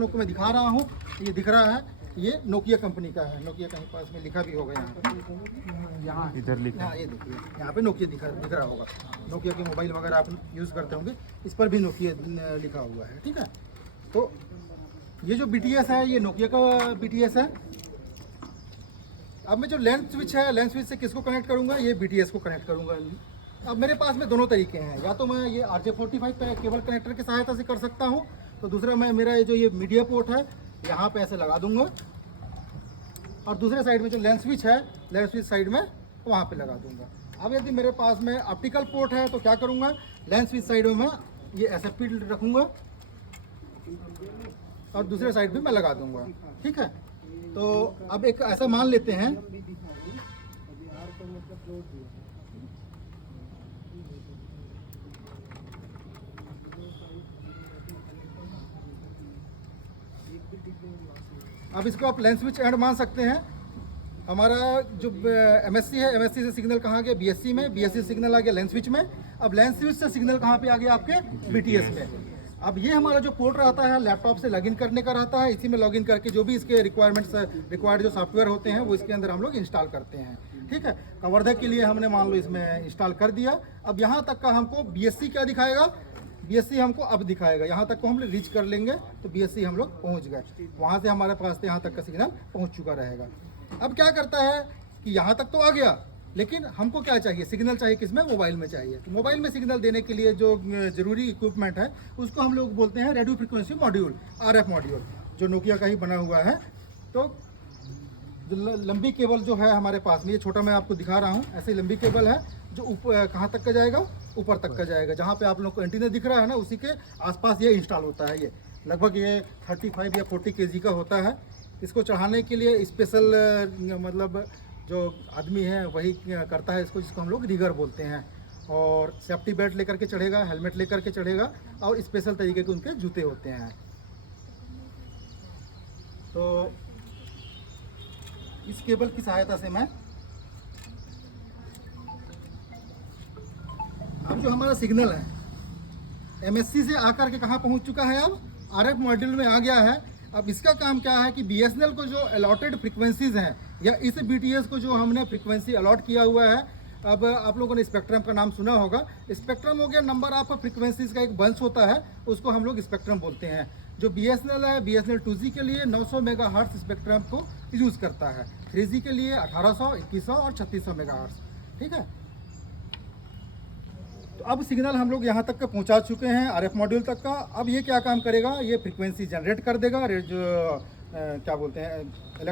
लोग को मैं दिखा रहा हूँ, ये दिख रहा है, ये नोकिया कंपनी का है। नोकिया कहीं पास में लिखा भी होगा यहाँ पर, यहाँ इधर लिखा हाँ ये देखिए, यहाँ पे नोकिया दिख रहा होगा। नोकिया के मोबाइल वगैरह आप यूज़ करते होंगे, इस पर भी नोकिया लिखा हुआ है, ठीक है। तो ये जो BTS है, ये नोकिया का BTS है। अब मैं जो लेंस स्विच है, लेंस स्विच से किसको कनेक्ट करूँगा, ये BTS को कनेक्ट करूँगा। अब मेरे पास में दोनों तरीके हैं, या तो मैं ये RJ45 पे केबल कनेक्टर की सहायता से कर सकता हूँ, तो दूसरा मैं मेरा ये मीडिया पोर्ट है यहाँ पे ऐसे लगा दूंगा, और दूसरे साइड में जो लेंस स्विच है, लेंस स्विच साइड में वहाँ पे लगा दूंगा। अब यदि मेरे पास में ऑप्टिकल पोर्ट है तो क्या करूँगा, लेंस स्विच साइड में मैं ये SFP रखूँगा और दूसरे साइड भी मैं लगा दूंगा, ठीक है। तो अब एक ऐसा मान लेते हैं, अब इसको आप लेंस स्विच एंड मान सकते हैं। हमारा जो MSC है, MSC से सिग्नल कहाँ गया, BSC में, BSC से सिग्नल आ गया लेंस स्विच में। अब लेंस स्विच से सिग्नल कहाँ पे आ गया, आपके BTS में। अब ये हमारा जो पोर्ट रहता है लैपटॉप से लॉगिन करने का रहता है, इसी में लॉगिन करके जो भी इसके रिक्वायर्ड जो सॉफ्टवेयर होते हैं वो इसके अंदर हम लोग इंस्टॉल करते हैं, ठीक है। कवर्धक के लिए हमने मान लो इसमें इंस्टॉल कर दिया। अब यहाँ तक का हमको BSC क्या दिखाएगा, BSC हमको अब दिखाएगा, यहाँ तक को हम रीच कर लेंगे तो BSC हम लोग पहुँच गए, वहाँ से हमारे पास से यहाँ तक का सिग्नल पहुँच चुका रहेगा। अब क्या करता है कि यहाँ तक तो आ गया, लेकिन हमको क्या चाहिए, सिग्नल चाहिए किसमें, मोबाइल में चाहिए। तो मोबाइल में सिग्नल देने के लिए जो ज़रूरी इक्विपमेंट है उसको हम लोग बोलते हैं radio frequency module, RF module, जो नोकिया का ही बना हुआ है। तो जो लंबी केबल जो है हमारे पास में, ये छोटा मैं आपको दिखा रहा हूँ, ऐसी लंबी केबल है जो ऊपर कहाँ तक का जाएगा, ऊपर तक का जाएगा। जहाँ पे आप लोग को एंटीना दिख रहा है ना, उसी के आसपास ये इंस्टॉल होता है। ये लगभग ये 35 या 40 kg का होता है। इसको चढ़ाने के लिए स्पेशल मतलब जो आदमी है वही करता है इसको, जिसको हम लोग रिगर बोलते हैं। और सेफ्टी बेल्ट लेकर के चढ़ेगा, हेलमेट लेकर के चढ़ेगा, और स्पेशल तरीके के उनके जूते होते हैं। तो इस केबल की सहायता से मैं अब जो हमारा सिग्नल है MSC से आकर के कहाँ पहुँच चुका है, अब RF मॉड्यूल में आ गया है। अब इसका काम क्या है कि BSNL को जो अलॉटेड फ्रिक्वेंसीज हैं, या इस BTS को जो हमने फ्रिक्वेंसी अलॉट किया हुआ है, अब आप लोगों ने स्पेक्ट्रम का नाम सुना होगा। स्पेक्ट्रम हो गया नंबर ऑफ फ्रिक्वेंसीज का एक बंच होता है, उसको हम लोग स्पेक्ट्रम बोलते हैं। जो BSNL है, BSNL 2G के लिए 900 मेगाहर्ट्ज स्पेक्ट्रम को यूज़ करता है, 3G के लिए 1800, 2100 और 3600 मेगाहर्ट्ज, ठीक है। तो अब सिग्नल हम लोग यहाँ तक का पहुँचा चुके हैं RF मॉड्यूल तक का। अब ये क्या काम करेगा, ये फ्रीक्वेंसी जनरेट कर देगा, जो क्या बोलते हैं